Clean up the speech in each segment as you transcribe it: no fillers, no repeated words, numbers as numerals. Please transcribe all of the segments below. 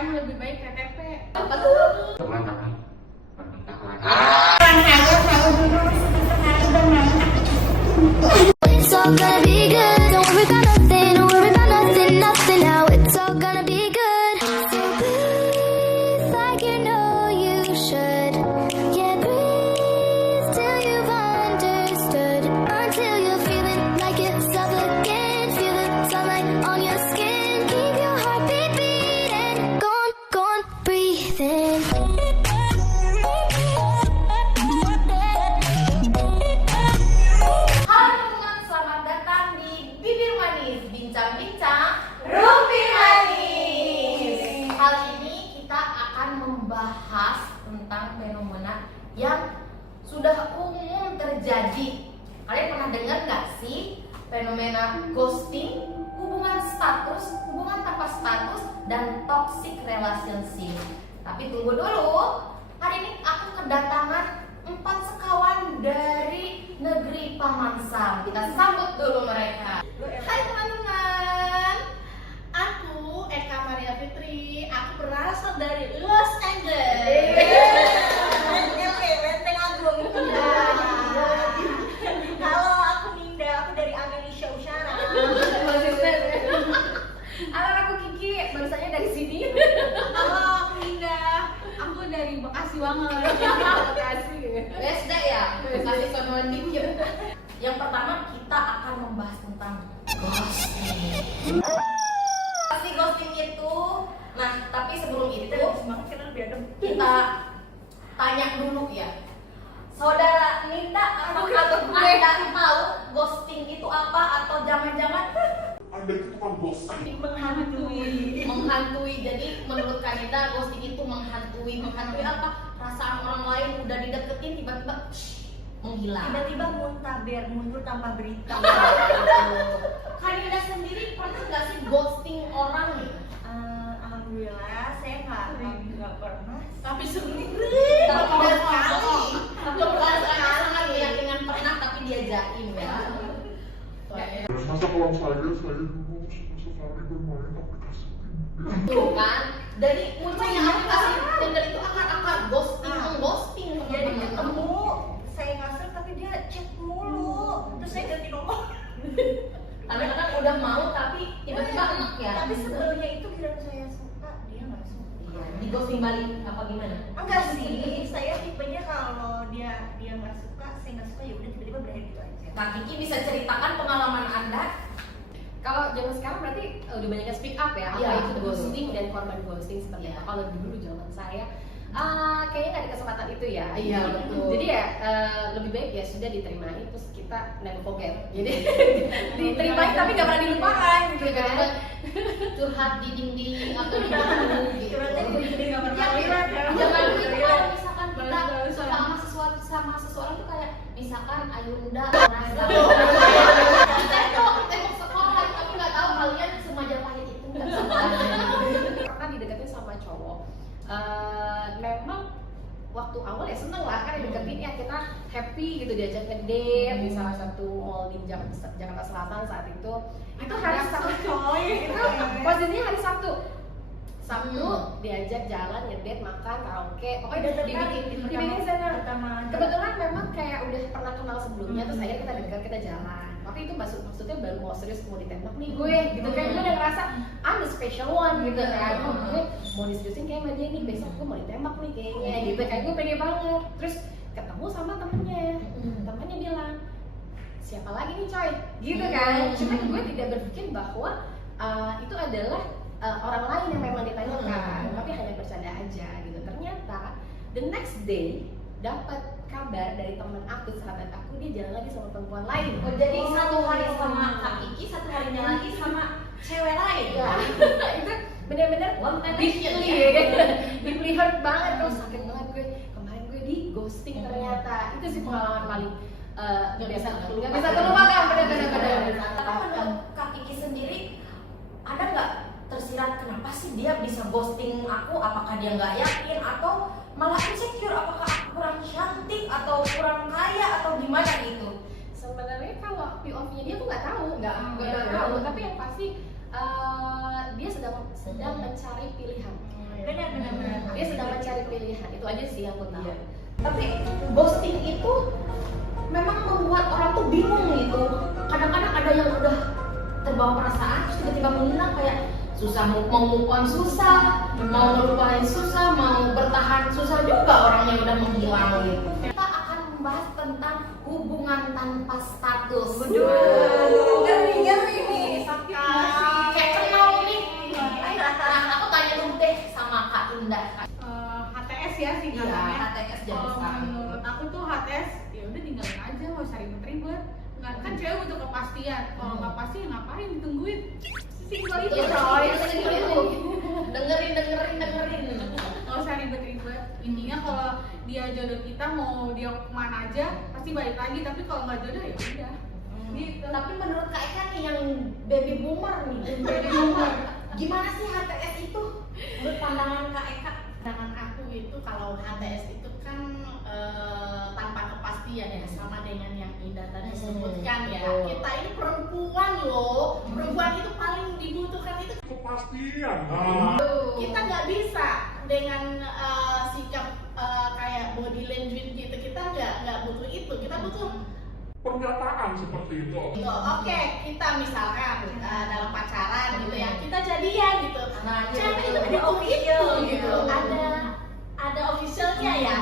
BBM lebih baik KTP. Apa tuh? It's all gonna be good. Don't worry about nothing. Don't worry about nothing. Nothing now. It's all gonna be good. So breathe like you know you should. Yeah, breathe till you've understood. Until you're feeling like yourself again. Feel the sunlight on your skin. Keep your heartbeat beating. Go on, breathe in. Halo teman-teman, selamat datang di Bibir Manis, bincang-bincang Rumpi Manis. Kali ini kita akan membahas tentang fenomena yang sudah umum terjadi. Kalian pernah dengar nggak sih fenomena ghosting, hubungan status, hubungan tanpa status, dan toxic relationship? Tapi tunggu dulu, hari ini aku kedatangan 4 sekawan dari negeri Paman Sam. Kita sambut dulu mereka. Hai teman-teman, aku Eka Maria Fitri. Aku berasal dari Los Angeles. Oke, Benteng Agung. Halo, aku Ninda. Aku dari Indonesia Usyara. Halo, aku Kiki. Barusannya dari sini. Halo, aku Ninda. Aku dari Bekasi banget. Bekasi. Beda ya, kasih sonoan dikit. Yang pertama kita akan membahas tentang ghosting. Pasti ghosting itu. Nah, tapi sebelum itu Semangat kita lebih adem. kita tanya dulu ya. Saudara Ninda, apakah Anda tahu ghosting itu apa, atau jangan-jangan Anda itu tukang ghosting? menghantui? Jadi menurut Kanida ghosting itu menghantui apa? Perasaan orang lain udah dideketin tiba-tiba menghilang. Tiba-tiba mundur tanpa berita. Kanida sendiri pernah nggak sih ghosting orang nih? Alhamdulillah, saya nggak pernah. Tapi sering. Tapi udah sekali. Saya sangat meyakinkan pernah, tapi diajakin ya. Masa kalau saya dulu sekali bermain aplikasi Tinder. Tuh kan, dari munculnya aplikasi Tinder itu akar ghosting, ghosting Jadi teman-teman. ketemu, saya ngasih tapi dia chat mulu. Terus saya ganti nomor. Kadang-kadang udah mau tapi tiba-tiba enak ya. Tapi sebelumnya itu kira saya suka, dia nggak suka. Di ghosting balik apa gimana? Enggak sih, saya tipenya kalau dia nggak suka, saya nggak suka ya udah tiba-tiba berakhir gitu aja. Kak Kiki bisa ceritakan pengalaman Anda? Kalau zaman sekarang berarti udah banyak yang speak up ya, apa Iya, itu betul. ghosting dan korban ghosting seperti Iya. apa. Kalau dulu zaman saya kayaknya nggak ada kesempatan itu ya. Iya, betul. Jadi ya lebih baik ya sudah diterimain, terus kita never forget. Jadi diterimain tapi nggak pernah dilupakan gitu kan. Curhat di dinding atau di bangku gitu. Curhatnya di dinding nggak pernah Ya, lihat ya. jangan lupa kalau misalkan kita suka sama seseorang tuh kayak misalkan Ayunda merasa tembok sekolah, tapi nggak tahu kalian semajapahit itu nggak sih? Pernah dideketin sama cowok. Memang waktu awal ya seneng lah kan deketin ya, kita happy gitu diajak ngedate di salah satu mall di Jakarta Selatan saat itu hari Sabtu. Itu posisinya hari Sabtu diajak jalan ngedate, makan, karaoke, pokoknya dibikin sana. Kebetulan memang kayak udah pernah kenal sebelumnya, terus akhirnya kita dekat, kita jalan. Tapi itu maksudnya baru mau serius, mau ditembak nih gue gitu, kayak gue udah ngerasa I'm the special one gitu kan. Gue mau diseriusin kayak sama dia nih, besok gue mau ditembak nih kayaknya gitu, kayak gue pede banget. Terus ketemu sama temennya bilang, siapa lagi nih coy gitu kan. Cuma gue tidak berpikir bahwa itu adalah orang lain yang memang ditanyakan, tapi hanya bercanda aja gitu. Ternyata the next day dapat kabar dari teman aku, sahabat aku, dia jalan lagi sama perempuan lain. Oh, jadi satu hari sama Kak Kiki, satu harinya lagi sama cewek lain. Ya, itu benar-benar One time deeply, action deeply hurt banget, terus sakit banget gue. Kemarin gue di ghosting ternyata. Itu sih pengalaman paling nggak bisa terlupakan, benar-benar. Tapi menurut Kak Kiki sendiri, ada nggak tersirat kenapa sih dia bisa ghosting aku? Apakah dia nggak yakin atau malah insecure? Apakah aku kurang cantik atau kurang kaya atau gimana gitu? Sebenarnya kalau POV-nya dia tuh nggak tahu, nggak tahu. Tapi yang pasti dia sedang mencari pilihan. Benar-benar. Dia sedang mencari pilihan, itu aja sih yang aku tahu. Iya. Tapi ghosting itu memang membuat orang tuh bingung gitu. Kadang-kadang ada yang udah terbawa perasaan terus tiba-tiba menghilang, kayak susah mau move on susah, mau ngelupain susah, mau bertahan susah juga orangnya udah menghilang gitu. Kita akan membahas tentang hubungan tanpa status. Ngeri-ngeri nih, sakit nggak sih? Kayak kenal nih. Nah, aku tanya dulu deh sama Kak Indah. HTS ya sih Iya, katanya. HTS jadi Kalau sekarang. menurut aku tuh HTS ya udah tinggalin aja, nggak usah ribet-ribet. Nggak, kan cewek butuh kepastian. Kalau nggak pasti ya ngapain ditungguin? Tinggal itu coy. Dengerin. Nggak usah ribet-ribet. Intinya kalau dia jodoh kita mau dia kemana aja pasti balik lagi. Tapi kalau nggak jodoh ya udah. Gitu. Tapi menurut Kak Eka nih yang baby boomer nih, gimana sih HTS itu? Menurut pandangan Kak Eka? Pandangan aku itu kalau HTS itu kan tanpa kepastian ya, sama dengan yang Indah tadi sebutkan ya. betul. Kita ini perempuan loh, perempuan itu paling dibutuhkan itu. Kepastian. Kita nggak bisa dengan sikap kayak body language gitu. Kita nggak butuh itu. Kita butuh Pernyataan seperti itu. gitu. Oke, kita misalkan dalam pacaran gitu ya, kita jadian gitu. Nah, Cewek itu ada butuh official itu gitu. gitu. Ada officialnya ya.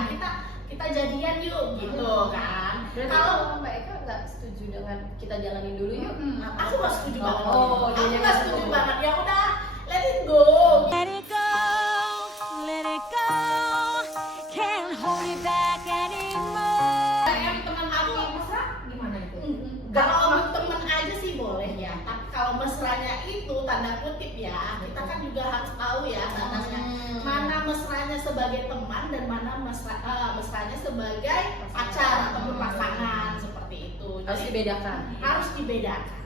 Kita jadian yuk gitu kan. Berarti Kalau kalau Mbak Eka nggak setuju dengan kita jalanin dulu yuk? aku nggak setuju banget. Oh, Aku dia nggak setuju banget. Ya udah, let it go. Let it go, let it go. Can't hold it back anymore. Yang teman aku mesra gimana itu? kalau untuk temen aja sih boleh ya. Tapi kalau mesranya itu tanda kutip ya, kita kan juga harus tahu ya tandanya. Mana mesranya sebagai teman dan mana mesranya sebagai pacar atau pasangan seperti itu. Harus Jadi, dibedakan. harus dibedakan.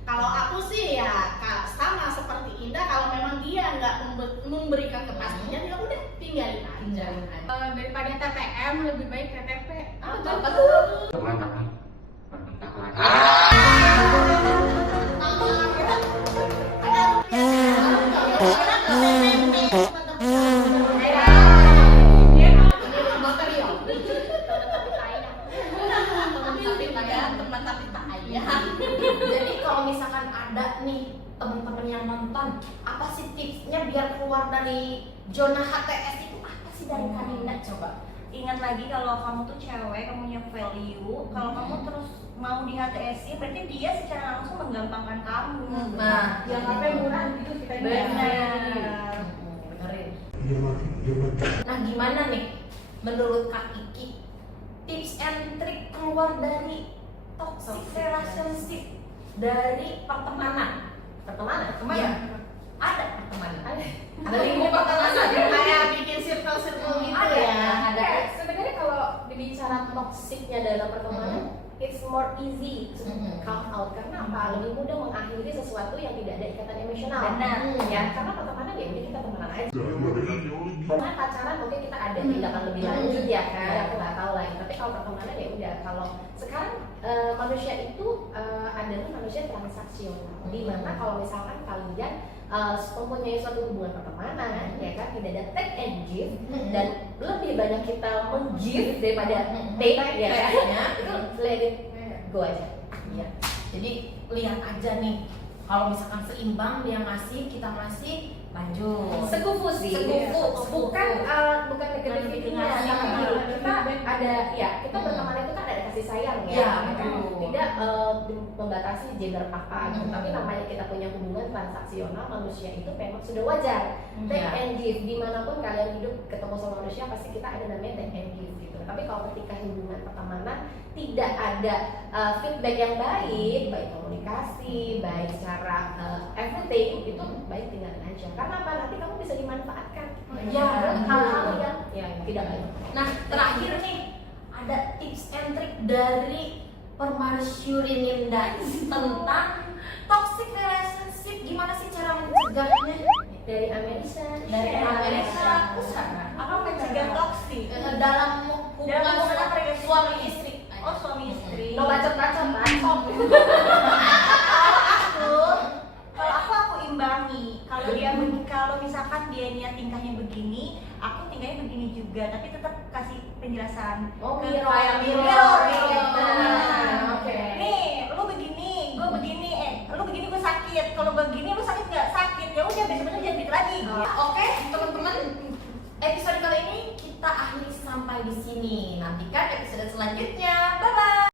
Kalau aku sih ya sama seperti Indah, kalau memang dia nggak memberikan kepastian ya udah tinggalin aja. Daripada TTM lebih baik TTP. Apa tuh? Teman tapi tak ayah. Jadi kalau misalkan ada nih teman-teman yang nonton, apa sih tipsnya biar keluar dari zona HTS itu? Apa sih dari Kak Indah coba? Ingat lagi kalau kamu tuh cewek, kamu punya value. Kalau kamu terus mau di HTS-in, berarti dia secara langsung menggampangkan kamu. Nah, Yang apa yang murah gitu kita ini. Benar. Dengerin. Iya lagi. Nah, gimana nih menurut Kak Iki tips and trick keluar dari toxic relationship, dari pertemanan? Iya. Ada pertemanan. Dari pertemanan Kayak bikin circle-circle gitu ada ya. ada. Sebenarnya kalau dibicara toksiknya dalam pertemanan, it's more easy to come out. Karena apa? Lebih mudah mengakhiri sesuatu yang tidak ada ikatan emosional. Benar. Ya, karena pertemanan ya udah kita temenan aja. Jadi, Karena pacaran mungkin kita ada tindakan lebih lanjut ya kan, aku nggak tahu lah. Tapi kalau pertemanan ya udah. Kalau sekarang manusia itu adalah manusia transaksional. Dimana kalau misalkan kalian mempunyai suatu hubungan pertemanan, ya kan, tidak ada take and give, dan lebih banyak kita meng-give daripada take, ya kan, itu let it go aja. Iya. Jadi lihat aja nih, kalau misalkan seimbang dia ngasih, kita ngasih, lanjut. Sekufu sih, bukan negatifnya, tapi kita ada, ya kita berteman itu kan ada kasih sayang ya, Iya, kita betul. tidak membatasi gender apa gitu, tapi namanya kita punya hubungan transaksional, manusia itu memang sudah wajar take Iya. and give. Dimanapun kalian hidup ketemu sama manusia pasti kita ada namanya take and give gitu. Tapi kalau ketika hubungan pertemanan tidak ada feedback yang baik komunikasi, baik secara everything, itu baik tinggalin aja. Karena apa? Nanti kamu bisa dimanfaatkan. Ya, hal-hal yang tidak baik. Nah, terakhir nih ada tips and trick dari Permasyuri Ninda tentang toxic relationship. Gimana sih cara mencegahnya? Dari Amerika. Dari Amerika Pusat. Apa mencegah toksik? Dalam hubungan Dalam hubungan apa ya? suami istri. Oh, suami istri. Lo bacot-bacot, Kalau aku dia tingkahnya begini, aku tingkahnya begini juga, tapi tetap kasih penjelasan. Oh, Ke- mirror. kayak Mirror. Nah, Oke. nih, lu begini, gue begini, lu begini gue sakit. Kalau begini lu sakit nggak sakit? Ya udah besok-besok jangan gitu lagi. Oke, teman-teman, episode kali ini kita akhiri sampai di sini. Nantikan episode selanjutnya. Bye bye.